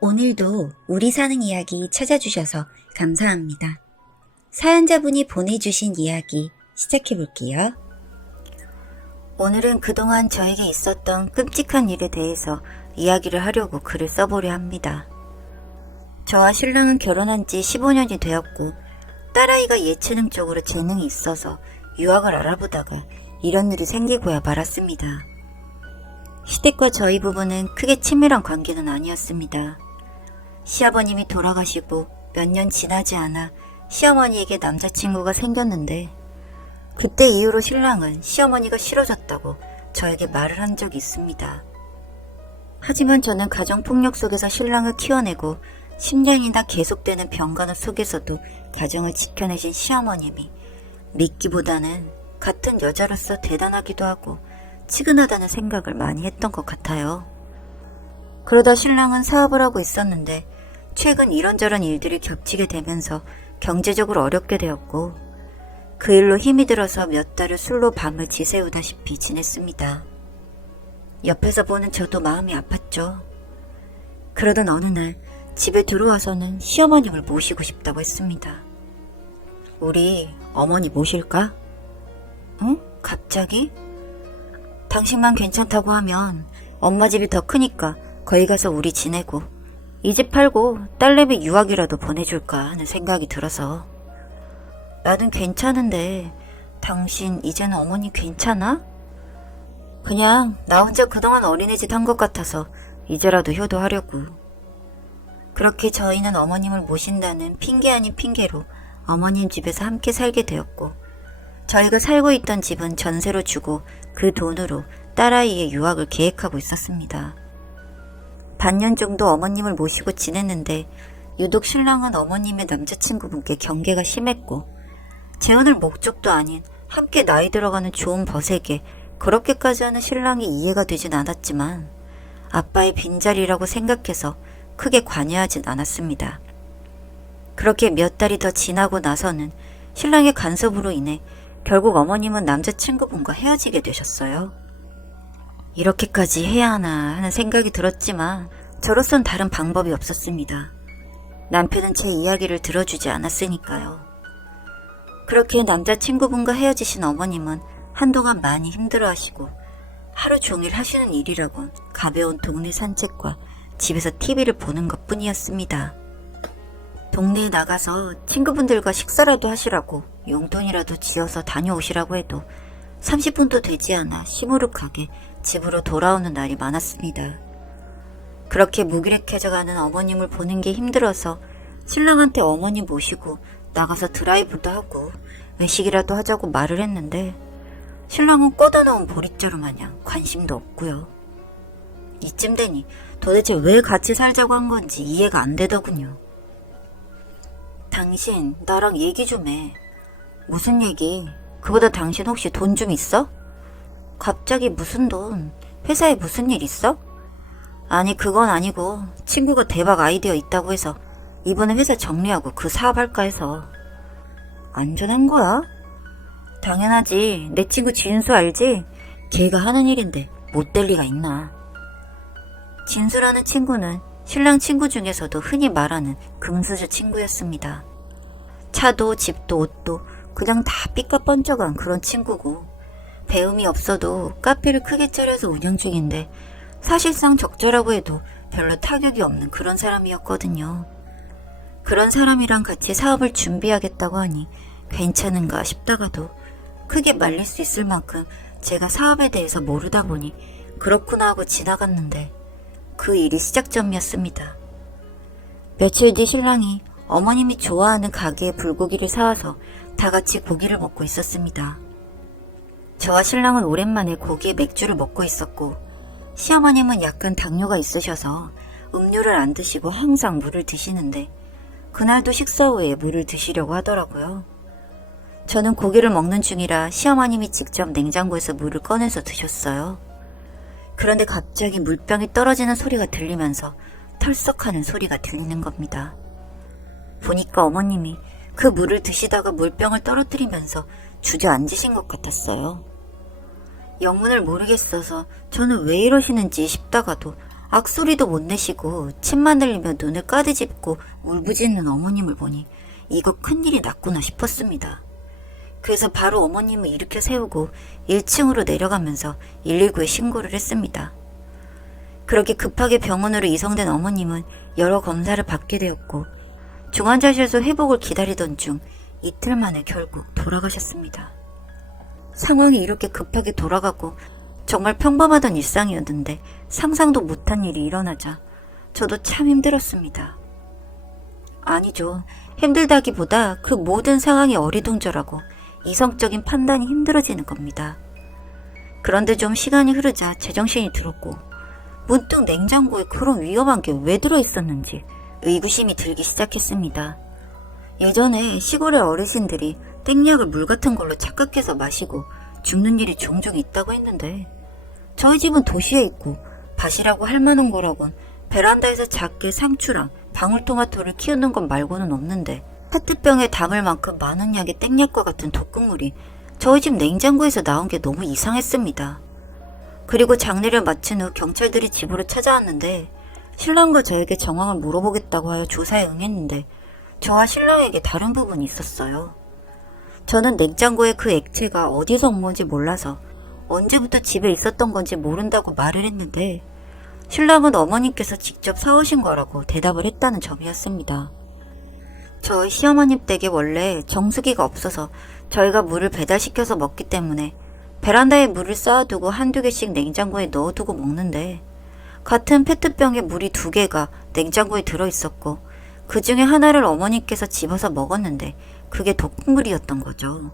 오늘도 우리 사는 이야기 찾아주셔서 감사합니다. 사연자분이 보내주신 이야기 시작해볼게요. 오늘은 그동안 저에게 있었던 끔찍한 일에 대해서 이야기를 하려고 글을 써보려 합니다. 저와 신랑은 결혼한 지 15년이 되었고 딸아이가 예체능 쪽으로 재능이 있어서 유학을 알아보다가 이런 일이 생기고야 말았습니다. 시댁과 저희 부부는 크게 친밀한 관계는 아니었습니다. 시아버님이 돌아가시고 몇 년 지나지 않아 시어머니에게 남자친구가 생겼는데 그때 이후로 신랑은 시어머니가 싫어졌다고 저에게 말을 한 적이 있습니다. 하지만 저는 가정폭력 속에서 신랑을 키워내고 10년이나 계속되는 병간호 속에서도 가정을 지켜내신 시어머님이 믿기보다는 같은 여자로서 대단하기도 하고 치근하다는 생각을 많이 했던 것 같아요. 그러다 신랑은 사업을 하고 있었는데 최근 이런저런 일들이 겹치게 되면서 경제적으로 어렵게 되었고 그 일로 힘이 들어서 몇 달을 술로 밤을 지새우다시피 지냈습니다. 옆에서 보는 저도 마음이 아팠죠. 그러던 어느 날 집에 들어와서는 시어머님을 모시고 싶다고 했습니다. 우리 어머니 모실까? 응? 갑자기? 당신만 괜찮다고 하면 엄마 집이 더 크니까 거기 가서 우리 지내고 이 집 팔고 딸내미 유학이라도 보내줄까 하는 생각이 들어서. 나는 괜찮은데 당신 이제는 어머니 괜찮아? 그냥 나 혼자 그동안 어린애짓 한 것 같아서 이제라도 효도하려고. 그렇게 저희는 어머님을 모신다는 핑계 아닌 핑계로 어머님 집에서 함께 살게 되었고 저희가 살고 있던 집은 전세로 주고 그 돈으로 딸아이의 유학을 계획하고 있었습니다. 반년 정도 어머님을 모시고 지냈는데 유독 신랑은 어머님의 남자친구분께 경계가 심했고 재혼을 목적도 아닌 함께 나이 들어가는 좋은 벗에게 그렇게까지 하는 신랑이 이해가 되진 않았지만 아빠의 빈자리라고 생각해서 크게 관여하진 않았습니다. 그렇게 몇 달이 더 지나고 나서는 신랑의 간섭으로 인해 결국 어머님은 남자친구분과 헤어지게 되셨어요. 이렇게까지 해야 하나 하는 생각이 들었지만 저로선 다른 방법이 없었습니다. 남편은 제 이야기를 들어주지 않았으니까요. 그렇게 남자친구분과 헤어지신 어머님은 한동안 많이 힘들어하시고 하루 종일 하시는 일이라곤 가벼운 동네 산책과 집에서 TV를 보는 것뿐이었습니다. 동네에 나가서 친구분들과 식사라도 하시라고 용돈이라도 지어서 다녀오시라고 해도 30분도 되지 않아 시무룩하게 집으로 돌아오는 날이 많았습니다. 그렇게 무기력해져가는 어머님을 보는 게 힘들어서 신랑한테 어머니 모시고 나가서 드라이브도 하고 외식이라도 하자고 말을 했는데 신랑은 꽂아놓은 보릿자루 마냥 관심도 없고요. 이쯤 되니 도대체 왜 같이 살자고 한 건지 이해가 안 되더군요. 당신 나랑 얘기 좀 해. 무슨 얘기? 그보다 당신 혹시 돈 좀 있어? 갑자기 무슨 돈? 회사에 무슨 일 있어? 아니 그건 아니고 친구가 대박 아이디어 있다고 해서 이번에 회사 정리하고 그 사업할까 해서. 안전한 거야? 당연하지. 내 친구 진수 알지? 걔가 하는 일인데 못 될 리가 있나. 진수라는 친구는 신랑 친구 중에서도 흔히 말하는 금수저 친구였습니다. 차도 집도 옷도 그냥 다 삐까뻔쩍한 그런 친구고 배움이 없어도 카페를 크게 차려서 운영 중인데 사실상 적절하고 해도 별로 타격이 없는 그런 사람이었거든요. 그런 사람이랑 같이 사업을 준비하겠다고 하니 괜찮은가 싶다가도 크게 말릴 수 있을 만큼 제가 사업에 대해서 모르다 보니 그렇구나 하고 지나갔는데 그 일이 시작점이었습니다. 며칠 뒤 신랑이 어머님이 좋아하는 가게에 불고기를 사와서 다 같이 고기를 먹고 있었습니다. 저와 신랑은 오랜만에 고기에 맥주를 먹고 있었고 시어머님은 약간 당뇨가 있으셔서 음료를 안 드시고 항상 물을 드시는데 그날도 식사 후에 물을 드시려고 하더라고요. 저는 고기를 먹는 중이라 시어머님이 직접 냉장고에서 물을 꺼내서 드셨어요. 그런데 갑자기 물병이 떨어지는 소리가 들리면서 털썩하는 소리가 들리는 겁니다. 보니까 어머님이 그 물을 드시다가 물병을 떨어뜨리면서 주저앉으신 것 같았어요. 영문을 모르겠어서 저는 왜 이러시는지 싶다가도 악소리도 못 내시고 침만 흘리며 눈을 까디집고 울부짖는 어머님을 보니 이거 큰일이 났구나 싶었습니다. 그래서 바로 어머님을 일으켜 세우고 1층으로 내려가면서 119에 신고를 했습니다. 그렇게 급하게 병원으로 이송된 어머님은 여러 검사를 받게 되었고 중환자실에서 회복을 기다리던 중 이틀 만에 결국 돌아가셨습니다. 상황이 이렇게 급하게 돌아가고 정말 평범하던 일상이었는데 상상도 못한 일이 일어나자 저도 참 힘들었습니다. 아니죠. 힘들다기보다 그 모든 상황이 어리둥절하고 이성적인 판단이 힘들어지는 겁니다. 그런데 좀 시간이 흐르자 제정신이 들었고 문득 냉장고에 그런 위험한 게 왜 들어있었는지 의구심이 들기 시작했습니다. 예전에 시골의 어르신들이 땡약을 물 같은 걸로 착각해서 마시고 죽는 일이 종종 있다고 했는데 저희 집은 도시에 있고 밭이라고 할 만한 거라곤 베란다에서 작게 상추랑 방울토마토를 키우는 것 말고는 없는데 페트병에 담을 만큼 많은 양의 땡약과 같은 독극물이 저희 집 냉장고에서 나온 게 너무 이상했습니다. 그리고 장례를 마친 후 경찰들이 집으로 찾아왔는데 신랑과 저에게 정황을 물어보겠다고 하여 조사에 응했는데 저와 신랑에게 다른 부분이 있었어요. 저는 냉장고에 그 액체가 어디서 온 건지 몰라서 언제부터 집에 있었던 건지 모른다고 말을 했는데 신랑은 어머님께서 직접 사오신 거라고 대답을 했다는 점이었습니다. 저희 시어머님 댁에 원래 정수기가 없어서 저희가 물을 배달시켜서 먹기 때문에 베란다에 물을 쌓아두고 한두 개씩 냉장고에 넣어두고 먹는데 같은 페트병에 물이 2개가 냉장고에 들어있었고 그 중에 하나를 어머니께서 집어서 먹었는데 그게 독극물이었던 거죠.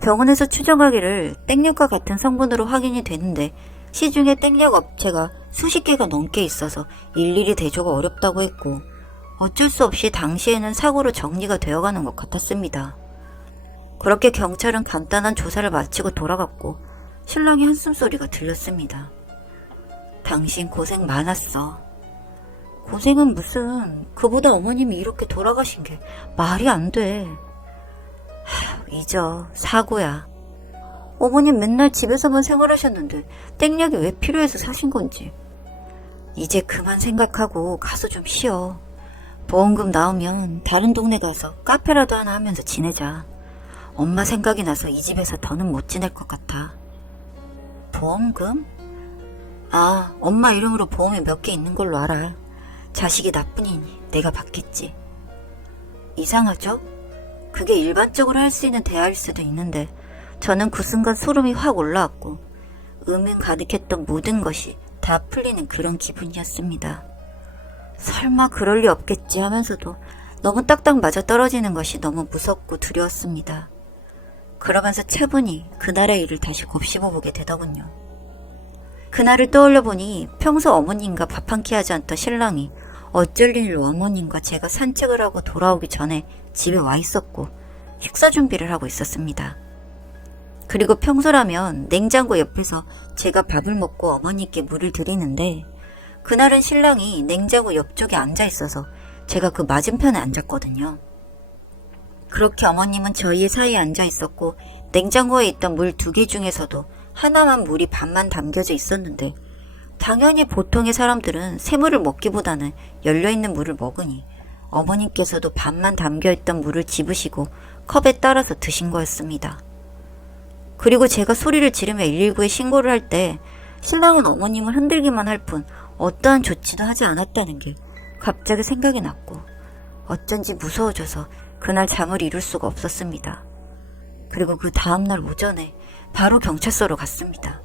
병원에서 추정하기를 땡약과 같은 성분으로 확인이 되는데 시중에 땡약 업체가 수십 개가 넘게 있어서 일일이 대조가 어렵다고 했고 어쩔 수 없이 당시에는 사고로 정리가 되어가는 것 같았습니다. 그렇게 경찰은 간단한 조사를 마치고 돌아갔고 신랑의 한숨소리가 들렸습니다. 당신 고생 많았어. 고생은 무슨, 그보다 어머님이 이렇게 돌아가신 게 말이 안 돼. 잊어, 사고야. 어머님 맨날 집에서만 생활하셨는데 땡약이 왜 필요해서 사신 건지. 이제 그만 생각하고 가서 좀 쉬어. 보험금 나오면 다른 동네 가서 카페라도 하나 하면서 지내자. 엄마 생각이 나서 이 집에서 더는 못 지낼 것 같아. 보험금? 아, 엄마 이름으로 보험이 몇 개 있는 걸로 알아. 자식이 나뿐이니 내가 받겠지. 이상하죠? 그게 일반적으로 할 수 있는 대화일 수도 있는데 저는 그 순간 소름이 확 올라왔고 음흉 가득했던 모든 것이 다 풀리는 그런 기분이었습니다. 설마 그럴 리 없겠지 하면서도 너무 딱딱 맞아 떨어지는 것이 너무 무섭고 두려웠습니다. 그러면서 차분히 그날의 일을 다시 곱씹어보게 되더군요. 그날을 떠올려보니 평소 어머님과 밥 한 끼 하지 않던 신랑이 어쩔 일로 어머님과 제가 산책을 하고 돌아오기 전에 집에 와 있었고 식사 준비를 하고 있었습니다. 그리고 평소라면 냉장고 옆에서 제가 밥을 먹고 어머니께 물을 드리는데 그날은 신랑이 냉장고 옆쪽에 앉아 있어서 제가 그 맞은편에 앉았거든요. 그렇게 어머님은 저희의 사이에 앉아 있었고 냉장고에 있던 물 2개 중에서도 하나만 물이 반만 담겨져 있었는데 당연히 보통의 사람들은 새물을 먹기보다는 열려있는 물을 먹으니 어머님께서도 반만 담겨있던 물을 집으시고 컵에 따라서 드신 거였습니다. 그리고 제가 소리를 지르며 119에 신고를 할 때 신랑은 어머님을 흔들기만 할 뿐 어떠한 조치도 하지 않았다는 게 갑자기 생각이 났고 어쩐지 무서워져서 그날 잠을 이룰 수가 없었습니다. 그리고 그 다음날 오전에 바로 경찰서로 갔습니다.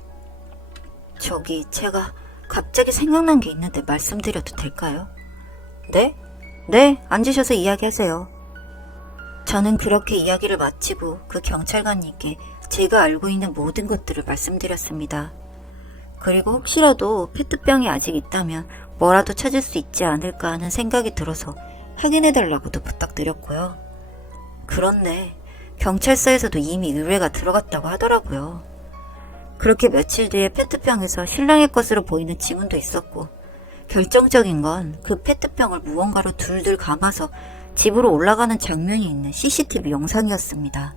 저기 제가 갑자기 생각난 게 있는데 말씀드려도 될까요? 네? 네, 앉으셔서 이야기하세요. 저는 그렇게 이야기를 마치고 그 경찰관님께 제가 알고 있는 모든 것들을 말씀드렸습니다. 그리고 혹시라도 페트병이 아직 있다면 뭐라도 찾을 수 있지 않을까 하는 생각이 들어서 확인해달라고도 부탁드렸고요. 그렇네. 경찰서에서도 이미 의뢰가 들어갔다고 하더라고요. 그렇게 며칠 뒤에 페트병에서 신랑의 것으로 보이는 지문도 있었고 결정적인 건 그 페트병을 무언가로 둘둘 감아서 집으로 올라가는 장면이 있는 CCTV 영상이었습니다.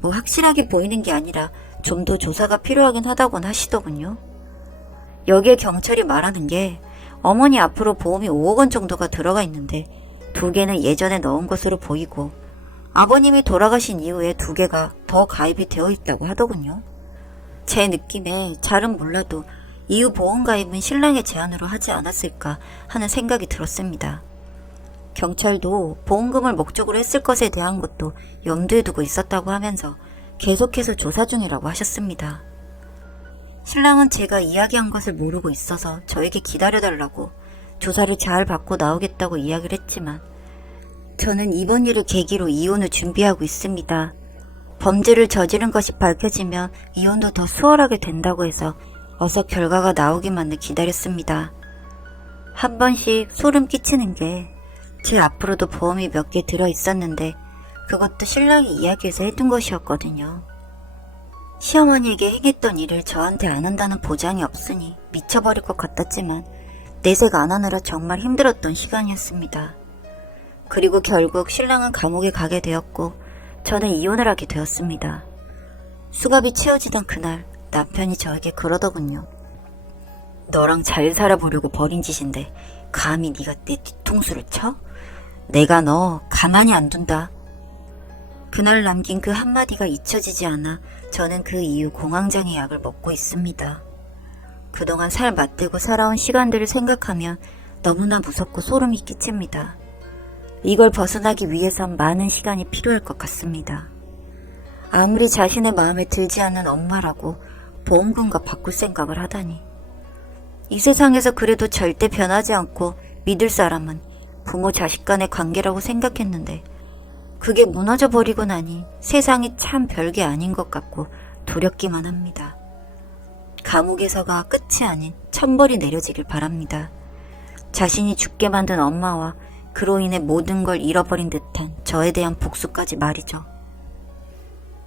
뭐 확실하게 보이는 게 아니라 좀 더 조사가 필요하긴 하다곤 하시더군요. 여기에 경찰이 말하는 게 어머니 앞으로 보험이 5억 원 정도가 들어가 있는데 2개는 예전에 넣은 것으로 보이고 아버님이 돌아가신 이후에 2개가 더 가입이 되어 있다고 하더군요. 제 느낌에 잘은 몰라도 이후 보험 가입은 신랑의 제안으로 하지 않았을까 하는 생각이 들었습니다. 경찰도 보험금을 목적으로 했을 것에 대한 것도 염두에 두고 있었다고 하면서 계속해서 조사 중이라고 하셨습니다. 신랑은 제가 이야기한 것을 모르고 있어서 저에게 기다려달라고 조사를 잘 받고 나오겠다고 이야기를 했지만 저는 이번 일을 계기로 이혼을 준비하고 있습니다. 범죄를 저지른 것이 밝혀지면 이혼도 더 수월하게 된다고 해서 어서 결과가 나오기만을 기다렸습니다. 한 번씩 소름 끼치는 게 제 앞으로도 보험이 몇 개 들어 있었는데 그것도 신랑이 이야기해서 해둔 것이었거든요. 시어머니에게 행했던 일을 저한테 안 한다는 보장이 없으니 미쳐버릴 것 같았지만 내색 안 하느라 정말 힘들었던 시간이었습니다. 그리고 결국 신랑은 감옥에 가게 되었고 저는 이혼을 하게 되었습니다. 수갑이 채워지던 그날 남편이 저에게 그러더군요. 너랑 잘 살아보려고 벌인 짓인데 감히 네가 내 뒤통수를 쳐? 내가 너 가만히 안 둔다. 그날 남긴 그 한마디가 잊혀지지 않아 저는 그 이후 공황장애 약을 먹고 있습니다. 그동안 살 맞대고 살아온 시간들을 생각하면 너무나 무섭고 소름이 끼칩니다. 이걸 벗어나기 위해선 많은 시간이 필요할 것 같습니다. 아무리 자신의 마음에 들지 않는 엄마라고 보험금과 바꿀 생각을 하다니. 이 세상에서 그래도 절대 변하지 않고 믿을 사람은 부모 자식 간의 관계라고 생각했는데 그게 무너져 버리고 나니 세상이 참 별게 아닌 것 같고 두렵기만 합니다. 감옥에서가 끝이 아닌 천벌이 내려지길 바랍니다. 자신이 죽게 만든 엄마와 그로 인해 모든 걸 잃어버린 듯한 저에 대한 복수까지 말이죠.